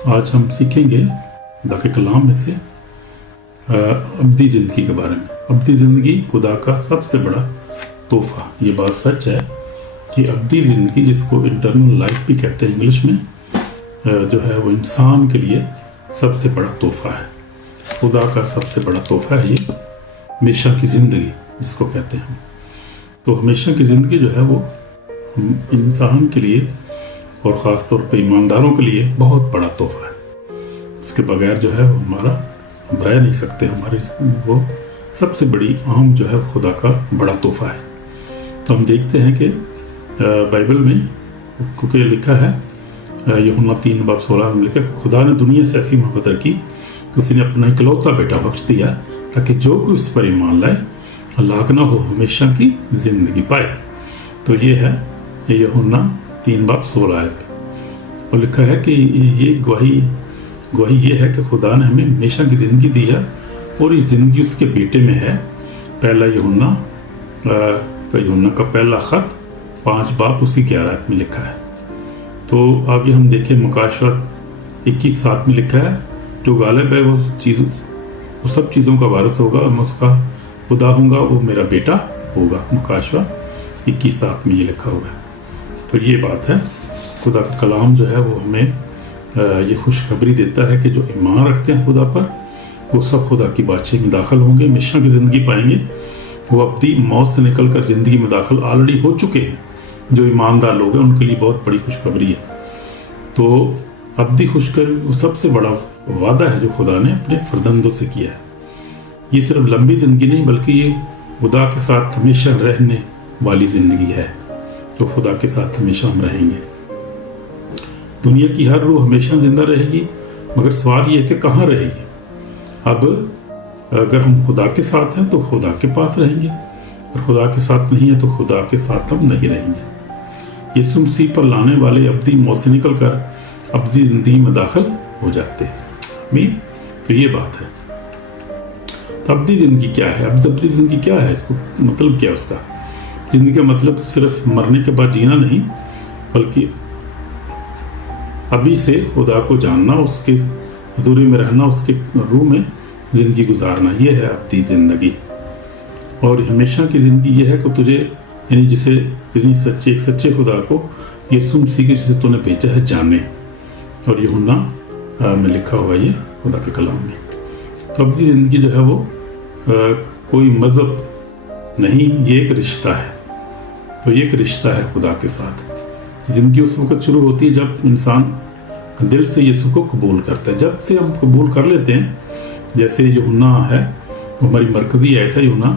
आज हम सीखेंगे खुदा के कलाम में से अब्दी ज़िंदगी के बारे में। अब्दी ज़िंदगी खुदा का सबसे बड़ा तोहफा। ये बात सच है कि अब्दी ज़िंदगी, जिसको इंटरनल लाइफ भी कहते हैं इंग्लिश में, जो है वो इंसान के लिए सबसे बड़ा तोहफा है। खुदा का सबसे बड़ा तोहफा है ये हमेशा की ज़िंदगी, जिसको कहते हैं। तो हमेशा की ज़िंदगी जो है वो इंसान के लिए और ख़ास तौर पे ईमानदारों के लिए बहुत बड़ा तोहफा है। इसके बगैर जो है हमारा हम रह नहीं सकते। हमारी वो सबसे बड़ी अहम जो है खुदा का बड़ा तोहफा है। तो हम देखते हैं कि बाइबल में क्योंकि लिखा है, यूहन्ना 3:16 में लिखा, खुदा ने दुनिया से ऐसी मोहब्बत रखी कि उसने अपना इकलौता बेटा बख्श दिया ताकि जो कोई उस पर ईमान लाए हलाक ना हो, हमेशा की ज़िंदगी पाए। तो ये है यूहन्ना 3:16 और लिखा है कि ये गवाही ये है कि खुदा ने हमें हमेशा की ज़िंदगी दी है और ये ज़िंदगी उसके बेटे में है। पहला यूहन्ना का पहला ख़त 5 उसी 11 में लिखा है। तो आगे हम देखें मुकाशवत 21:7 में लिखा है, जो गालिब है वो सब चीज़ों का वारिस होगा, मैं उसका खुदा हूँगा, वो मेरा बेटा होगा। मुकाशवत 21:7 में ये लिखा हुआ है। तो ये बात है, खुदा का कलाम जो है वो हमें ये खुशखबरी देता है कि जो ईमान रखते हैं खुदा पर, वो सब खुदा की बादशाही में दाखिल होंगे, हमेशा की ज़िंदगी पाएंगे। वो अपनी मौत से निकल कर ज़िंदगी में दाखिल ऑलरेडी हो चुके हैं। जो ईमानदार लोग हैं उनके लिए बहुत बड़ी खुशखबरी है। तो अब्दी खुशखबरी वो सबसे बड़ा वादा है जो खुदा ने अपने फर्जंदों से किया है। ये सिर्फ लंबी ज़िंदगी नहीं, बल्कि ये खुदा के साथ हमेशा रहने वाली ज़िंदगी है। तो खुदा के साथ हमेशा हम रहेंगे। दुनिया की हर रूह हमेशा जिंदा रहेगी, मगर सवाल ये है कि कहाँ रहेगी। अब अगर हम खुदा के साथ हैं तो खुदा के पास रहेंगे, और खुदा के साथ नहीं है तो खुदा के साथ हम नहीं रहेंगे। यीशु मसीह पर लाने वाले अब्दी मौत से निकल कर अब्दी ज़िंदगी में दाखिल हो जाते हैं। तो ये बात है। तो अब्दी ज़िंदगी क्या है? अब्दी ज़िंदगी क्या है? इसको मतलब क्या है उसका? ज़िंदगी का मतलब सिर्फ मरने के बाद जीना नहीं, बल्कि अभी से खुदा को जानना, उसके हज़ूरी में रहना, उसके रूह में ज़िंदगी गुजारना, ये है अब्दी ज़िंदगी। और हमेशा की ज़िंदगी ये है कि तुझे यानी एक सच्चे खुदा को, यीशु मसीह के जिसे तूने भेजा है, जाने। और यूहन्ना में लिखा हुआ ये खुदा के कलाम में। तो अब्दी ज़िंदगी जो है वो कोई मज़हब नहीं, ये एक रिश्ता है। तो ये एक रिश्ता है खुदा के साथ। ज़िंदगी उस वक्त शुरू होती है जब इंसान दिल से यीशु को कबूल करता है। जब से हम कबूल कर लेते हैं, जैसे यूहन्ना है, हमारी मरकज़ी आयत है, यूहन्ना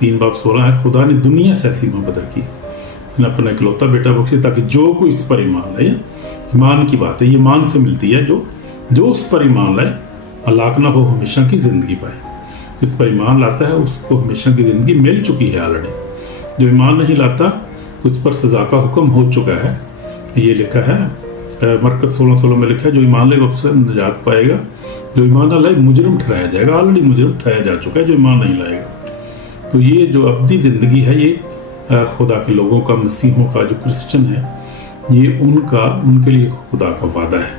3:16 है, खुदा ने दुनिया से ऐसी मोहब्बत रखी, उसने अपना इकलौता बेटा बख्शा ताकि जो कोई इस पर ईमान लाए, ईमान की बात है, ये ईमान से मिलती है, जो उस पर ईमान लाए हलाक ना हो, हमेशा की ज़िंदगी पाए। इस पर ईमान लाता है उसको हमेशा की ज़िंदगी मिल चुकी है ऑलरेडी। जो ईमान नहीं लाता उस पर सज़ा का हुक्म हो चुका है। ये लिखा है मरकज़ 16:16 में लिखा है, जो ईमान लाएगा उससे निजात पाएगा, जो ईमान ना लाए मुजरिम ठहराया जाएगा। ऑलरेडी मुजरिम ठहराया जा चुका है जो ईमान नहीं लाएगा। तो ये जो अब्दी ज़िंदगी है, ये खुदा के लोगों का, मसीहों का, जो क्रिश्चियन है, ये उनके लिए खुदा का वादा है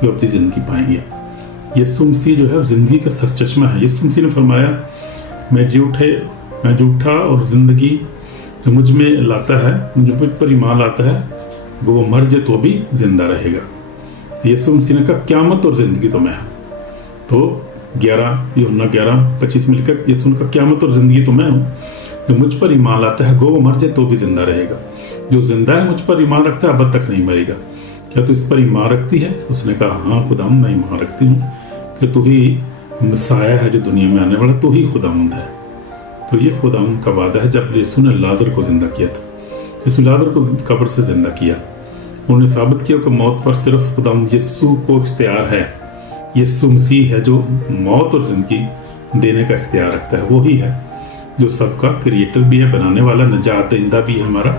कि अब्दी ज़िंदगी पाएंगे। यीशु मसीह जो है ज़िंदगी का सरचश्मा है। यीशु मसीह ने फरमाया, मैं झूठा और ज़िंदगी जो मुझ में लाता है, जो मुझ पर ईमान लाता है, वो मर जाए तो भी जिंदा रहेगा। यीशु मसीह ने कहा, क़यामत और ज़िंदगी तो मैं हूँ। तो यूहन्ना 11:25 में लिखा, यीशु ने कहा, क़यामत और ज़िंदगी तो मैं हूँ, जो मुझ पर ईमान लाता है, वो मर जाए तो भी जिंदा रहेगा। जो जिंदा है, मुझ पर ईमान रखता है, अब तक नहीं मरेगा। क्या तू इस पर ईमान रखती है? उसने कहा, हाँ खुदावंद, मैं ईमान रखती हूँ कि तू ही मसाया है जो दुनिया में आने वाला, तू ही खुदावंद है। तो ये खुदावंद का वादा है। जब यीशु ने लाजर को जिंदा किया था, यीशु लाजर को कब्र से जिंदा किया, उन्होंने साबित किया कि मौत पर सिर्फ खुदावंद यीशु को इख्तियार है। यीशु मसीह है जो मौत और ज़िंदगी देने का इख्तियार रखता है। वही है जो सबका क्रिएटर भी है, बनाने वाला, निजात दहिंदा भी है हमारा,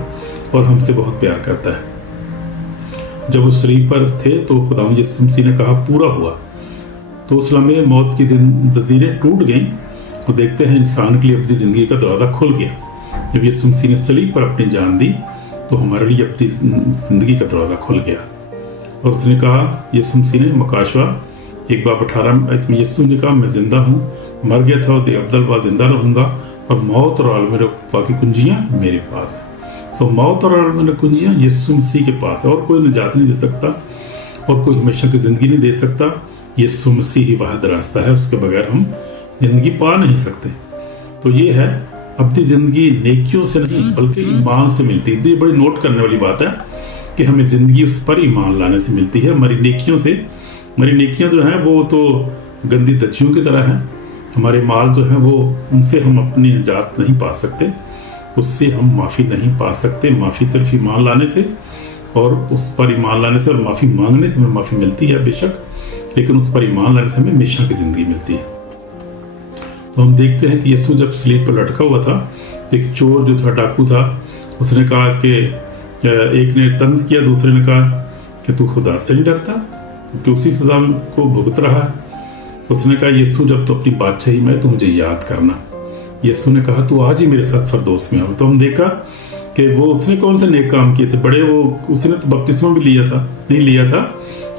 और हमसे बहुत प्यार करता है। जब वो शरीर पर थे तो खुदावंद यीशु मसीह ने कहा, पूरा हुआ। तो उस लम्हे मौत की जंजीरें टूट गईं और देखते हैं इंसान के लिए अपनी ज़िंदगी का दरवाज़ा खुल गया। जब यीशु मसीह ने सलीब पर अपनी जान दी तो हमारे लिए अपनी ज़िंदगी का दरवाज़ा खुल गया। और उसने कहा, यीशु मसीह ने मुकाशवा 1:18 में यीशु ने कहा, मैं जिंदा हूँ, मर गया था और अब्दुल बाद जिंदा रहूंगा, और मौत और आलम की कुंजियां मेरे पास है। सो मौत और आलम की कुंजियां यीशु मसीह के पास है, और कोई निजात नहीं दे सकता, और कोई हमेशा की जिंदगी नहीं दे सकता। यीशु मसीह ही वाहिद रास्ता है, उसके बगैर हम जिंदगी पा नहीं सकते। तो ये है अब्दी जिंदगी नेकियों से नहीं बल्कि ईमान से मिलती है। तो ये बड़ी नोट करने वाली बात है कि हमें जिंदगी उस पर ईमान लाने से मिलती है, हमारी नेकियों से। हमारी नेकियां जो हैं वो तो गंदी दज्जियों की तरह हैं, हमारे माल जो है वो उनसे हम अपनी निजात नहीं पा सकते, उससे हम माफ़ी नहीं पा सकते। माफ़ी सिर्फ ईमान लाने से और उस पर ईमान लाने से और माफ़ी मांगने से हमें माफ़ी मिलती है बेशक, लेकिन उस पर ईमान लाने से हमें हमेशा की ज़िंदगी मिलती है। तो हम देखते हैं कि यीशु जब स्लीप पर लटका हुआ था तो एक चोर जो था, डाकू था, उसने कहा कि एक ने तंज किया, दूसरे ने कहा कि तू खुदा से नहीं डरता कि उसी सज़ा को भुगत रहा है। उसने कहा, यीशु जब तो अपनी बादशाही में तो मुझे याद करना। यीशु ने कहा, तू आज ही मेरे साथ फरदौस में हो। तो हम देखा कि वो उसने कौन से नेक काम किए थे बड़े, वो उसने तो बपतिस्मा भी नहीं लिया था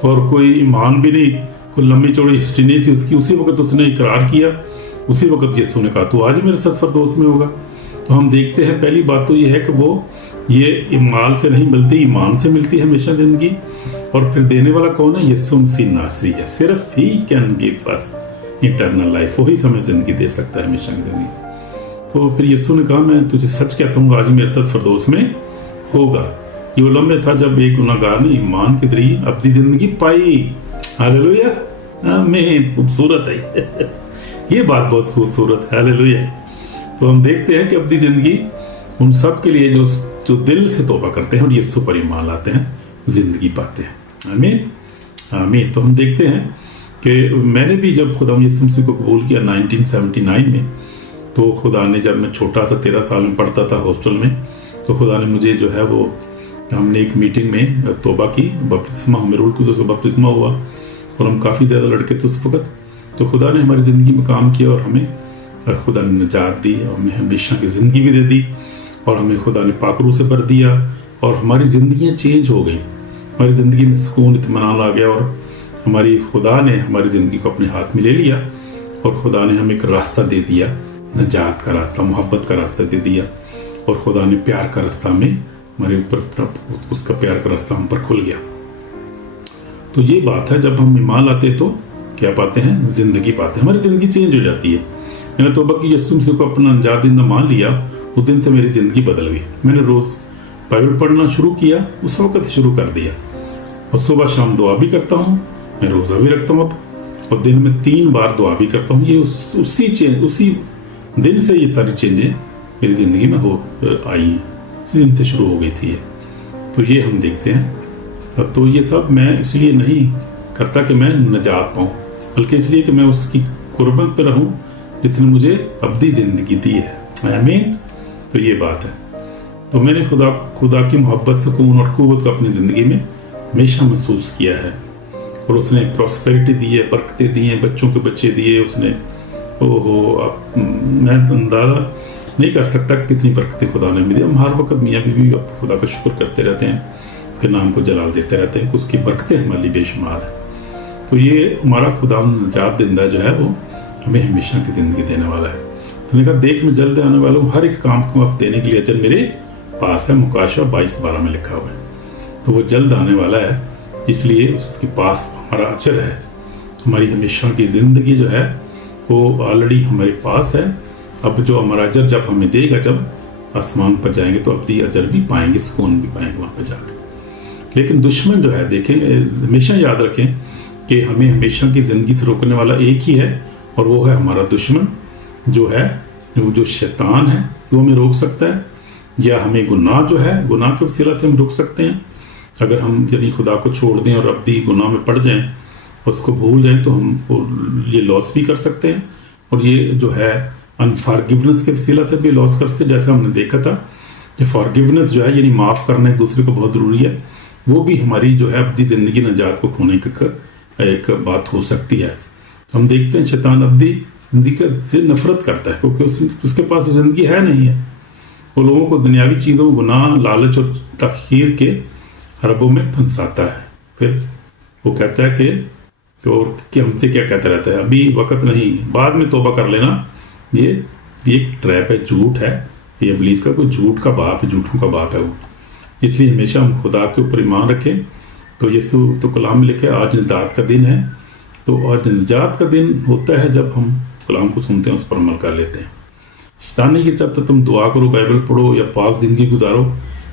और कोई ईमान भी नहीं, कोई लंबी चौड़ी हिस्ट्री नहीं थी उसकी। उसी वक्त उसने इकरार किया, उसी वक्त यीशु ने कहा, तू आज ही मेरे साथ फरदौस में होगा। तो हम देखते हैं पहली बात तो ये है कि वो ये माल से नहीं मिलती, ईमान से मिलती है हमेशा जिंदगी। और फिर देने वाला कौन है? यीशु मसीह नासरी है। सिर्फ he can give us eternal life, वही समय जिंदगी दे सकता है, हमेशा की जिंदगी। तो फिर यीशु ने कहा, मैं तुझे सच कहता हूँ, आज ही मेरे साथ फरदौस में होगा। ये वो लम्हे था जब एक गुनाहगार ने ईमान के जरिए अपनी जिंदगी पाई। हालेलुया, आमीन। खूबसूरत है ये बात, बहुत खूबसूरत है। हालेलुया। तो हम देखते हैं कि अपनी जिंदगी उन सब के लिए जो दिल से तौबा करते हैं और यीशु पर ईमान लाते हैं, जिंदगी पाते हैं। आमीन, आमीन। तो हम देखते हैं कि मैंने भी जब खुदा यीशु मसीह को कबूल किया 1979 में, तो खुदा ने, जब मैं छोटा था 13 साल में पढ़ता था हॉस्टल में, तो खुदा ने मुझे जो है वो, हमने एक मीटिंग में तौबा की, बपतिस्मा, हमें रूल कुदस का बपतिस्मा हुआ और हम काफ़ी ज़्यादा लड़के थे उस वक्त। तो खुदा ने हमारी ज़िंदगी में काम किया और हमें खुदा ने निजात दी और हमें हमेशा की ज़िंदगी भी दे दी, और हमें खुदा ने पाकरू से भर दिया और हमारी ज़िंदगियाँ चेंज हो गई। हमारी ज़िंदगी में सुकून, इत्मीनान आ गया, और हमारी खुदा ने हमारी ज़िंदगी को अपने हाथ में ले लिया और खुदा ने हमें एक रास्ता दे दिया, निजात का रास्ता, मोहब्बत का रास्ता दे दिया, और खुदा ने प्यार का रास्ता में हमारे ऊपर, उसका प्यार का रास्ता हम पर खुल गया। तो ये बात है, जब हम ईमान लाते तो क्या पाते हैं? जिंदगी पाते हैं, हमारी ज़िंदगी चेंज हो जाती है। मैंने तौबा की, यीशु मसीह को अपना निजात दीदा मान लिया, उस दिन से मेरी ज़िंदगी बदल गई। मैंने रोज़ बाइबल पढ़ना शुरू किया, उस वक्त शुरू कर दिया, और सुबह शाम दुआ भी करता हूँ, मैं रोज़ा भी रखता हूँ अब, और दिन में 3 बार दुआ भी करता हूँ। ये उसी दिन से ये सारी चेंजें मेरी ज़िंदगी में आई, उसी दिन से शुरू हो गई थी ये। तो ये हम देखते हैं। तो ये सब मैं इसलिए नहीं करता कि मैं निजात पाऊँ, बल्कि इसलिए कि मैं उसकी कुर्बत पे रहूँ जिसने मुझे अब्दी ज़िंदगी दी है। आमीन। तो ये बात है। तो मैंने खुदा की मोहब्बत, सुकून और कुव्वत को अपनी ज़िंदगी में हमेशा महसूस किया है, और उसने प्रॉस्पेरिटी दी है, बरकतें दी हैं, बच्चों के बच्चे दिए उसने। अब मैं अंदाज़ा नहीं कर सकता कितनी बरकतें खुदा ने मिली। हम हर वक्त मियाँ बीवी खुदा का शुक्र करते रहते हैं, उसके नाम को जलाल देते रहते हैं, उसकी बरकतें हमारे लिए बेशुमार है। तो ये हमारा खुदा निजात देंदा जो है वो हमें हमेशा की ज़िंदगी देने वाला है। उसने कहा, देख मैं जल्द आने वाला हूँ, हर एक काम को आप देने के लिए अजर मेरे पास है। मुकाशवा 22:12 में लिखा हुआ है। तो वो जल्द आने वाला है, इसलिए उसके पास हमारा अजर है। हमारी हमेशा की ज़िंदगी जो है वो ऑलरेडी हमारे पास है। अब जो हमारा अजर जब हमें देगा, जब आसमान पर जाएंगे, तो अब अजर भी पाएंगे, सुकून भी पाएंगे वहाँ पर जाकर। लेकिन दुश्मन जो है, देखें, हमेशा याद रखें कि हमें हमेशा की ज़िंदगी से रोकने वाला एक ही है, और वो है हमारा दुश्मन जो है, जो शैतान है, जो हमें रोक सकता है। या हमें गुनाह जो है, गुनाह के वसीला से हम रुक सकते हैं। अगर हम यानी खुदा को छोड़ दें और अब्दी गुनाह में पड़ जाएं और उसको भूल जाएं, तो हम ये लॉस भी कर सकते हैं। और ये जो है अनफॉरगिवनेस के वसीला से भी लॉस कर सकते, जैसे हमने देखा था। ये फॉरगिवनेस जो है, यानी माफ़ करना एक दूसरे को बहुत ज़रूरी है, वो भी हमारी जो है अपनी ज़िंदगी निजात को खोने की एक बात हो सकती है। तो हम देखते हैं शैतान अपनी ज़िंदगी से नफरत करता है, क्योंकि उसके पास ज़िंदगी है नहीं है। वो लोगों को दुनियावी चीज़ों, गुनाह, लालच और तखीर के हरबों में फंसाता है। फिर وہ کہتا ہے کہ ہم سے کیا کہتا رہتا ہے، ابھی وقت نہیں، بعد میں توبہ کر لینا. یہ ایک ٹریپ ہے، جھوٹ ہے، یہ ابلیس کا کوئی جھوٹ کا باپ ہے، جھوٹوں کا باپ ہے وہ. اس لیے ہمیشہ ہم خدا کے اوپر ایمان رکھیں. تو یسوع تو کلام میں لکھا ہے آج نجات کا دن ہے. تو آج نجات کا دن ہوتا ہے جب ہم کلام کو سنتے ہیں، اس پر عمل کر لیتے ہیں. شیطان نہیں کہ چاہتا تم دعا کرو، بائبل پڑھو یا پاک زندگی گزارو.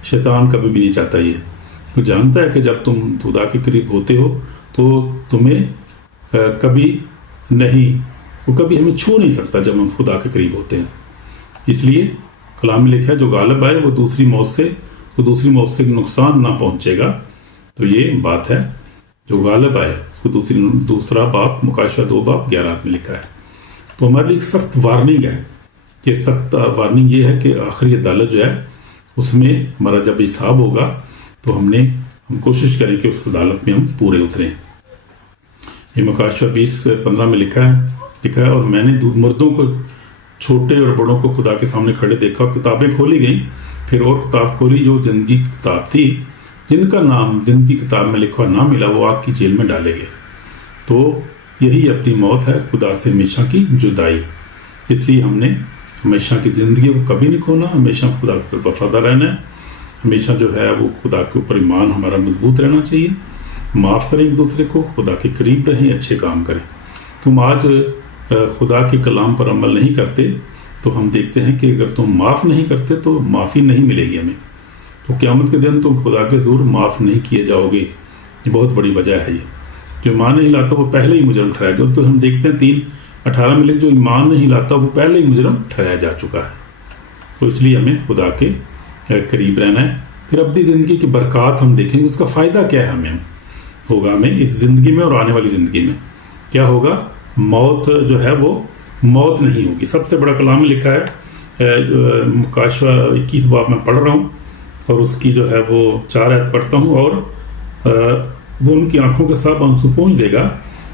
شیطان کبھی بھی نہیں چاہتا یہ. وہ جانتا ہے کہ جب تم خدا کے قریب ہوتے ہو تو تمہیں کبھی نہیں، وہ کبھی ہمیں چھو نہیں سکتا جب ہم خدا کے قریب ہوتے ہیں. اس لیے کلام میں لکھا ہے جو غالب آئے وہ دوسری موت سے نقصان نہ پہنچے گا. تو یہ بات ہے، جو غالب آئے اس کو دوسرا باب مکاشفہ 2:11 میں لکھا ہے. تو ہمارے لیے سخت وارننگ ہے. یہ سخت وارننگ یہ ہے کہ آخری عدالت جو ہے اس میں ہمارا جب حساب ہوگا تو ہم کوشش کریں کہ اس عدالت میں ہم پورے اتریں. یہ مکاشفہ 20:15 میں لکھا ہے اور میں نے مردوں کو، چھوٹے اور بڑوں کو خدا کے سامنے کھڑے دیکھا، کتابیں کھولی گئیں. پھر اور کتاب کھولی جو زندگی کی کتاب تھی، جن کا نام زندگی کتاب میں لکھا نہ ملا وہ آگ کی جیل میں ڈالے گئے. تو یہی اپنی موت ہے، خدا سے ہمیشہ کی جدائی. اس لیے ہم نے ہمیشہ کی زندگی کو کبھی نہیں کھونا، ہمیشہ خدا سے وفادار رہنا ہے. ہمیشہ جو ہے وہ خدا کے اوپر ایمان ہمارا مضبوط رہنا چاہیے. معاف کریں ایک دوسرے کو، خدا کے قریب رہیں، اچھے کام کریں. تم آج خدا کے کلام پر عمل نہیں کرتے تو ہم دیکھتے ہیں کہ اگر تم معاف نہیں کرتے تو معافی نہیں ملے گی ہمیں. تو قیامت کے دن تم خدا کے حضور معاف نہیں کیے جاؤ گے. یہ بہت بڑی وجہ ہے. یہ جو ایمان نہیں لاتا وہ پہلے ہی مجرم ٹھہرایا گیا. تو ہم دیکھتے ہیں 3:18 میں جو ایمان نہیں لاتا وہ پہلے ہی مجرم ٹھہرایا جا چکا ہے. تو اس لیے ہمیں خدا کے قریب رہنا ہے. پھر ابدی زندگی کی برکات ہم دیکھیں گے، اس کا فائدہ کیا ہے ہمیں ہوگا، ہمیں اس زندگی میں اور آنے والی زندگی میں کیا ہوگا. موت جو ہے وہ موت نہیں ہوگی. سب سے بڑا کلام لکھا ہے مکاشفہ 21 باب میں پڑھ رہا ہوں اور اس کی جو ہے وہ 4 آیت پڑھتا ہوں. اور وہ ان کی آنکھوں کے ساتھ آنسو پونچھ دے گا.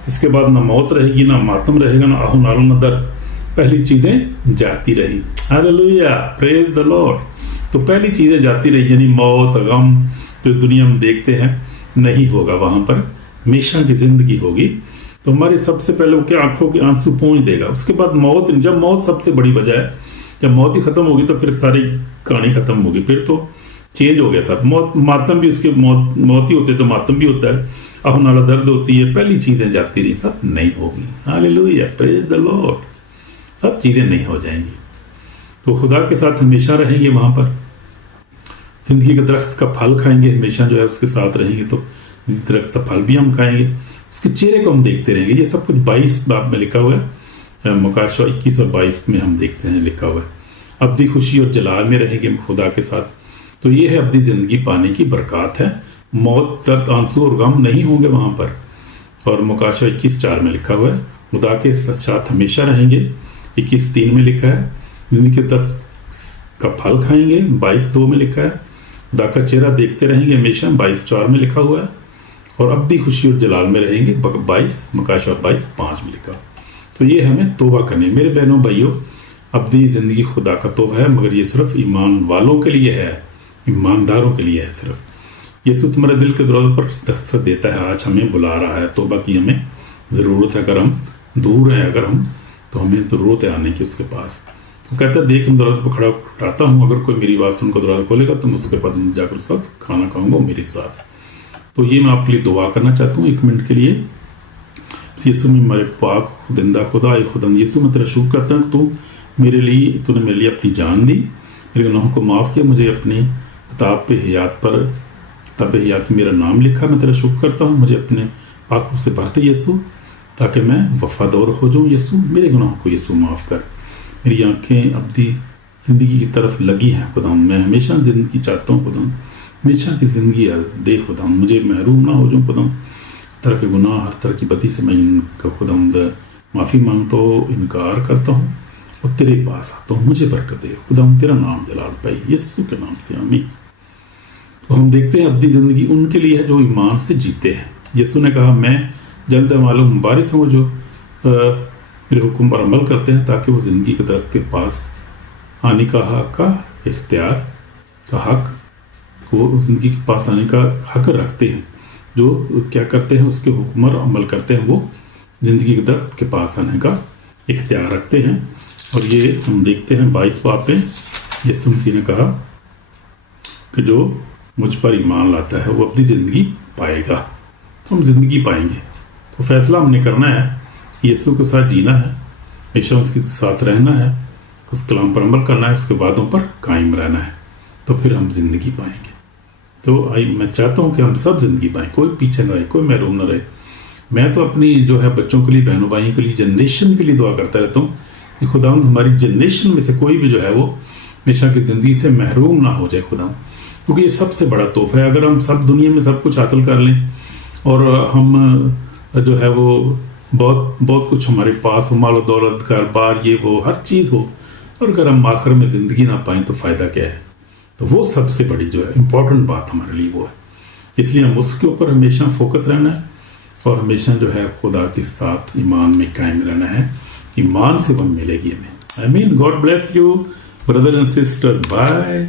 اس کے بعد نہ موت رہے گی، نہ ماتم رہے گا، نہ آہ و نالہ، نہ درد. پہلی چیزیں جاتی رہی. ہاللیلویا، پریز دی لارڈ. تو پہلی چیزیں جاتی رہی، یعنی موت، غم جو اس دنیا میں دیکھتے ہیں نہیں ہوگا. وہاں پر ہمیشہ کی زندگی ہوگی. تو ہماری سب سے پہلے وہ کیا آنکھوں کے آنسو پونچھ دے گا. اس کے بعد موت، جب موت سب سے بڑی وجہ ہے، جب موت ہی ختم ہوگی تو پھر ساری کہانی ختم ہوگی. پھر تو چینج ہو گیا سب. ماتم بھی اس کے موت ہی ہوتے تو ماتم بھی ہوتا ہے. آہ نالہ درد ہوتی ہے. پہلی چیزیں جاتی رہی، سب نہیں ہوگی. ہاللیلویا، پریز دی لارڈ. سب چیزیں نہیں ہو جائیں گی. تو خدا کے ساتھ ہمیشہ رہیں گے. وہاں پر زندگی کے درخت کا پھل کھائیں گے. ہمیشہ جو ہے اس کے ساتھ رہیں گے تو درخت کا پھل بھی ہم کھائیں گے. اس کے چہرے کو ہم دیکھتے رہیں گے. یہ سب کچھ 22 باب میں لکھا ہوا ہے. مکاشفہ 21 اور 22 میں ہم دیکھتے ہیں لکھا ہوا ہے. ابدی خوشی اور جلال میں رہیں گے خدا کے ساتھ. تو یہ ہے ابدی زندگی پانے کی برکات ہے. موت، درد، آنسو اور غم نہیں ہوں گے وہاں پر. اور مکاشفہ 21:4 میں لکھا ہوا ہے خدا کے ساتھ ہمیشہ رہیں گے. 21:3 میں لکھا ہے زندگی کے درخت کا پھل کھائیں گے. 22:2 میں لکھا ہے خدا کا چہرہ دیکھتے رہیں گے ہمیشہ. 22:4 میں لکھا ہوا ہے. اور ابدی خوشی اور جلال میں رہیں گے. 22 مکاشفہ 22:5 میں لکھا. تو یہ ہمیں توبہ کرنی. میرے بہنوں بھائیوں، ابدی زندگی خدا کا توبہ ہے، مگر یہ صرف ایمان والوں کے لیے ہے، ایمانداروں کے لیے ہے صرف. یسوع تمہارے دل کے دروازے پر دستک دیتا ہے. آج ہمیں بلا رہا ہے. توبہ کی ہمیں ضرورت ہے. اگر ہم دور ہیں تو ہمیں ضرورت ہے آنے کی اس کے پاس. وہ کہتا ہے دیکھ ہم دروازے پر کھڑا اٹھاتا ہوں، اگر کوئی میری بات سن کر دروازہ کھولے گا تو میں اس کے پاس جا کر ساتھ کھانا کھاؤں گا میرے ساتھ. تو یہ میں آپ کے لیے دعا کرنا چاہتا ہوں 1 منٹ کے لیے. یسوع میں ہمارے پاک خدندہ خدا، خدا یسوع میں تیرا شکر کرتا ہوں کہ تو نے میرے لیے اپنی جان دی، میرے گناہوں کو معاف کیا، مجھے اپنی کتاب حیات میرا نام لکھا. میں تیرا شکر کرتا ہوں، مجھے اپنے پاک سے بھرتے یسوع تاکہ میں وفادار ہو جاؤں. یسوع میرے گناہوں کو یسوع معاف کر. میری آنکھیں ابدی زندگی کی طرف لگی ہیں خدا. میں ہمیشہ زندگی چاہتا ہوں خدا، ہمیشہ کی زندگی دے خدا. مجھے محروم نہ ہو جاؤں خدا. ہر طرح کے گناہ، ہر طرح کی بدی سے میں ان کا خدا معافی مانگتا ہوں، انکار کرتا ہوں اور تیرے پاس آتا ہوں. مجھے برکت دے خدا. تیرا نام جلال پائی یسوع کے نام سے، آمین. تو ہم دیکھتے ہیں ابدی زندگی ان کے لیے ہے جو ایمان سے جیتے ہیں. یسوع نے کہا میں جانتا معلوم مبارک ہیں وہ جو میرے حکم پر عمل کرتے ہیں تاکہ وہ زندگی کے درخت کے پاس آنے کا اختیار کا حق، وہ زندگی کے پاس آنے کا حق رکھتے ہیں. जो क्या करते हैं उसके हुक्म और अमल करते हैं वो ज़िंदगी के दरख्त के पास आने का इख्तियार रखते हैं। और ये हम देखते हैं 22 बाब पे यीशु मसीह ने कहा कि जो मुझ पर ईमान लाता है वो अपनी ज़िंदगी पाएगा। तो हम ज़िंदगी पाएंगे, तो फैसला हमने करना है, यीशु के साथ जीना है, हमेशा उसके साथ रहना है, उस कलाम पर अमल करना है, उसके वादों पर कायम रहना है, तो फिर हम ज़िंदगी पाएंगे। तो मैं चाहता हूँ कि हम सब ज़िंदगी पाएँ, कोई पीछे न रहे, कोई महरूम न रहे। मैं तो अपनी जो है बच्चों के लिए, बहनों भाइयों के लिए, जनरेशन के लिए दुआ करता रहता हूँ कि खुदा हमारी जनरेशन में से कोई भी जो है वो हमेशा की ज़िंदगी से महरूम ना हो जाए खुदा, क्योंकि ये सबसे बड़ा तोहफा है। अगर हम सब दुनिया में सब कुछ हासिल कर लें और हम जो है वो बहुत बहुत कुछ हमारे पास हो, मालो दौलत, घर बार, ये वो हर चीज़ हो, और अगर हम आखिर में ज़िंदगी ना पाएँ तो फ़ायदा क्या है। तो वो सबसे बड़ी जो है इम्पोर्टेंट बात हमारे लिए वो है। इसलिए हम उसके ऊपर हमेशा फोकस रहना है और हमेशा जो है खुदा के साथ ईमान में कायम रहना है। ईमान से वो मिलेगी हमें। I mean, God bless you brother and sister, bye.